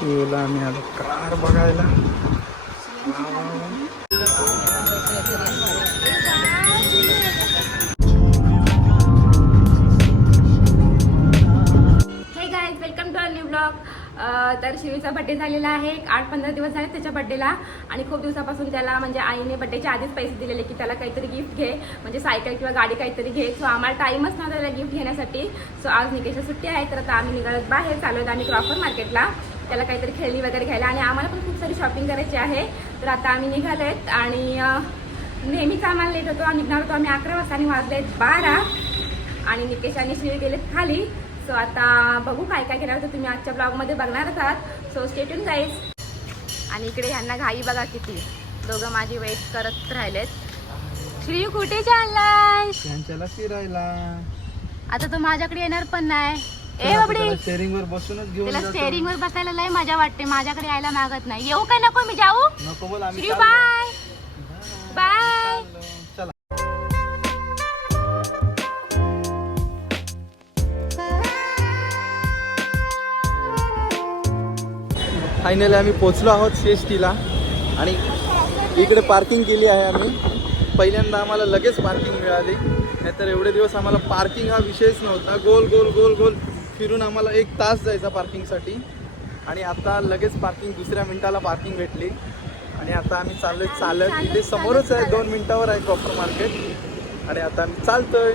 शिवला आम्ही आलो कार बघायला. वेलकम न्यू तर शिवीचा बड्डे झालेला आहे. एक आठ पंधरा दिवस झाले त्याच्या बड्डेला आणि खूप दिवसापासून त्याला म्हणजे आईने बड्डेच्या आधीच पैसे दिलेले की त्याला काहीतरी गिफ्ट घे. म्हणजे सायकल किंवा गाडी काहीतरी घे. सो आम्हाला टाईमच नव्हता त्याला गिफ्ट घेण्यासाठी. सो आज निकेशची सुट्टी आहे. तर आता आम्ही निघालत बाहेर. चालू आम्ही क्रॉफर मार्केटला. त्याला काहीतरी खेळणी वगैरे घ्यायला. आणि आम्हाला पण खूप सारी शॉपिंग करायची आहे. तर आता आम्ही निघालो आहेत आणि नेहमीच आम्हाला लेट होतो. आम्ही निघणार होतो आम्ही अकरा वाजता आणि वाजले आहेत बारा. आणि निकेश आणि श्री गेलेत खाली. सो आता बघू काय काय केलं होतं. तुम्ही आजच्या ब्लॉगमध्ये बघणारच आहात. सो स्टेटून जाईस आणि इकडे ह्यांना घाई बघा किती. दोघं माझी वेट करत राहिलेत. श्री कुठे चाललाय फिरायला. आता तो माझ्याकडे येणार पण नाही. ए बाबडी. स्टेअरिंग वर बसूनच घेऊन त्याला जातो. स्टेअरिंग वर बसायला लय मजा वाटते माझ्याकडे यायला मागत नाही. येऊ काय नको मी जाऊ? नको बोल आम्ही. बाय. बाय. चला. फायनली आम्ही पोचलो आहोत सीएसटीला आणि इकडे पार्किंग केली आहे आम्ही. पहिल्यांदा आम्हाला लगेच पार्किंग मिळाली. नाहीतर एवढे दिवस आम्हाला पार्किंग हा विषयच नव्हता. गोल गोल गोल गोल. फिरून आम्हाला एक तास जायचा पार्किंगसाठी. आणि आता लगेच पार्किंग दुसऱ्या मिनिटाला पार्किंग भेटली. आणि आता आम्ही चाललोय चालत. इथे समोरच आहे दोन मिनिटावर आहे प्रॉपर मार्केट आणि आता आम्ही चालतोय.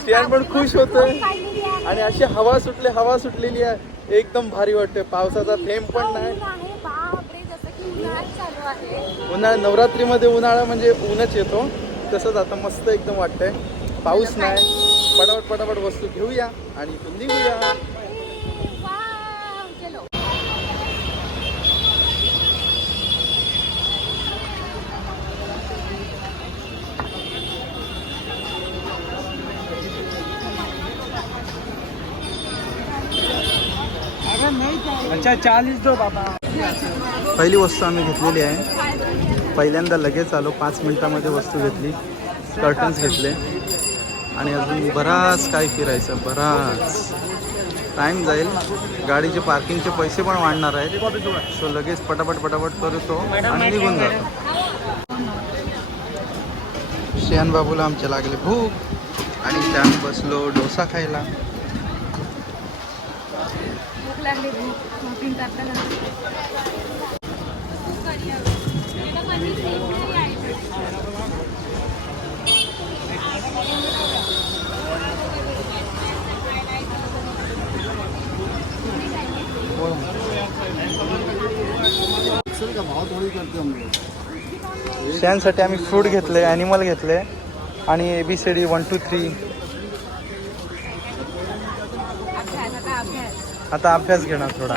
स्टियान पण खुश होतोय. आणि अशी हवा सुटली हवा सुटलेली आहे. एकदम भारी वाटते पावसाचा थेंब पण नाही. चालू आहे. उन्हाळा नवरात्रीमध्ये उन्हाळा म्हणजे ऊनच येतो. तसंच आता मस्त एकदम वाटतंय. पाऊस नाही. पटापट पटापट वस्तू घेऊया आणि इथून निघूया. अच्छा चाळीस दो बाबा. पहिली वस्तू आम्ही घेतलेली आहे. पहिल्यांदा लगेच आलो. पाच मिनिटामध्ये वस्तू घेतली. कर्टन्स घेतले. आणि अजून बराच काय फिरायचं बराच. टाईम जाईल. गाडीचे पार्किंगचे पैसे पण वाढणार आहेत. सो लगेच पटापट पटापट करतो आणि निघून जातो शेण बाबूला आमच्या लागले भूक. आणि त्या आम्ही बसलो डोसा खायला. भूक लागली भूक. शेणसाठी आम्ही? फ्रूट घेतले ॲनिमल घेतले आणि A B C D one two three आता अभ्यास घेणार थोडा.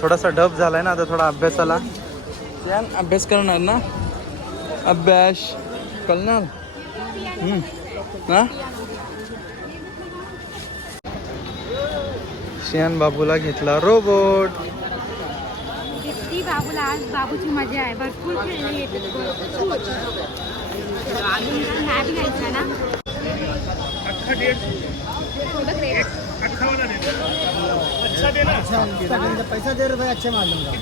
थोडासा डब झालाय ना आता थोडा अभ्यासाला. शेण अभ्यास करणार ना? अभ्यास करणार? हम्म. ना शेण बाबूला घेतला रोबोट आज बाबूची मजा आहे भरपूर खेळणी येते. अजून मॅप घ्यायचा ना अच्छा पैसा दे रुपये अच्छा अच्छे मालूम का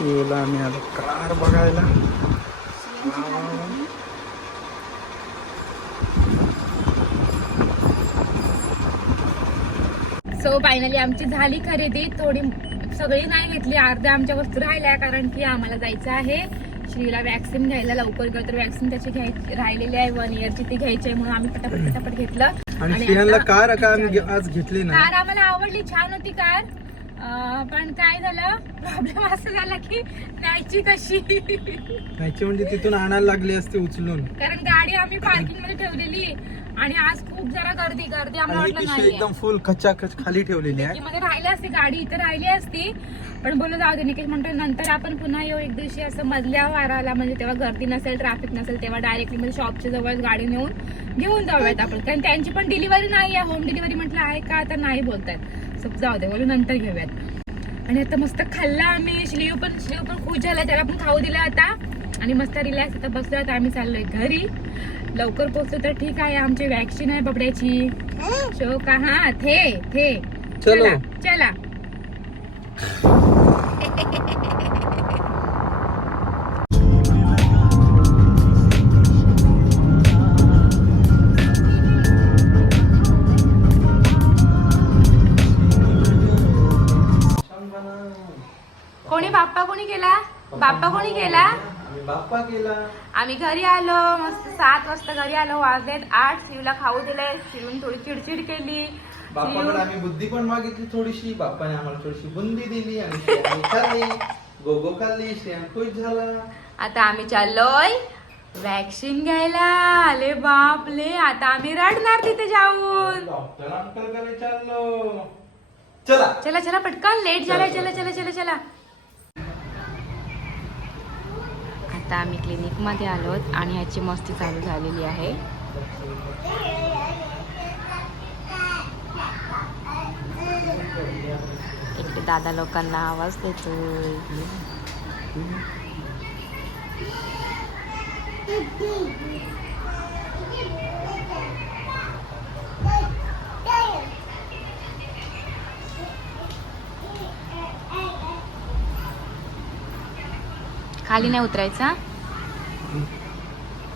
शिवला आम्ही आलो कार बघायला. सो फायनली आमची झाली खरेदी. थोडी सगळी नाही घेतली अर्ध्या आमच्या वस्तू राहिल्या कारण की आम्हाला जायचं आहे. श्रीला वॅक्सिन घ्यायला लवकर गेलं तर वॅक्सिन त्याची घ्यायची राहिलेली आहे वन इयरची ती घ्यायची आहे म्हणून आम्ही पटापट पटापट घेतलं. आणि कार आज घेतली कार आम्हाला आवडली छान होती कार. पण काय झालं? प्रॉब्लेम असं झाला की न्यायची कशी न्यायची म्हणजे तिथून आणायला लागली असते उचलून. कारण गाडी आम्ही पार्किंगमध्ये ठेवलेली आणि आज खूप जरा गर्दी गर्दी आम्हाला वाटलं नाही एकदम फुल खचाखच खाली ठेवलेली आहे. मध्ये राहिली असती गाडी इथे राहिली असती. पण बोललो जाऊ दे निकेश म्हणतो नंतर आपण पुन्हा येऊ एक दिवशी असं मधल्या वाराला. म्हणजे तेव्हा गर्दी नसेल ट्रॅफिक नसेल तेव्हा डायरेक्टली म्हणजे शॉपच्या जवळ गाडी नेऊन घेऊन जाऊयात आपण. कारण त्यांची पण डिलिव्हरी नाही आहे. होम डिलिव्हरी म्हटलं आहे का? तर नाही बोलतायत. सो जाऊ दे बोलू नंतर घेऊयात. आणि आता मस्त खाल्ला आम्ही. श्रीव पण श्रीव पण खुश झाला त्याला पण खाऊ दिला आता. आणि मस्त रिलॅक्स आता बसलो आता आम्ही चाललोय घरी. लवकर पोहोचलो तर ठीक आहे आमची वॅक्सिन आहे बबड्याची. शो का? हा थे थे. चलो. चला. कोणी केला बाप्पा कोणी केला आम्ही बाप्पा केला आम्ही घरी आलो मस्त सात वाजता घरी आलो वाजलेत आठ. शिवला खाऊ दिले शिवून थोडी चिडचिड केली. बाप्पाकडे आम्ही बुद्धी पण मागितली थोडीशी. बाप्पाने आम्हाला थोडीशी बुंदी दिली आणि श्रेयाने खाल्ली गोगो खाल्ली श्रेया खुश झाला. आता आम्ही चाललोय वॅक्सिन घ्यायला. आले बापले आता आम्ही रडणार तिथे जाऊन. डॉक्टर चाललो. चला. चला चला पटकन. लेट झालाय. चला चला. चला चला. आता आम्ही क्लिनिकमध्ये आलो आलोत आणि ह्याची मस्ती चालू झालेली आहे. इकडे दादा लोकांना आवाज देतो खाली नाही उतरायचा?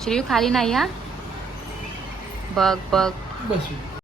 श्रीयू खाली नाही हा बघ बघ. बस.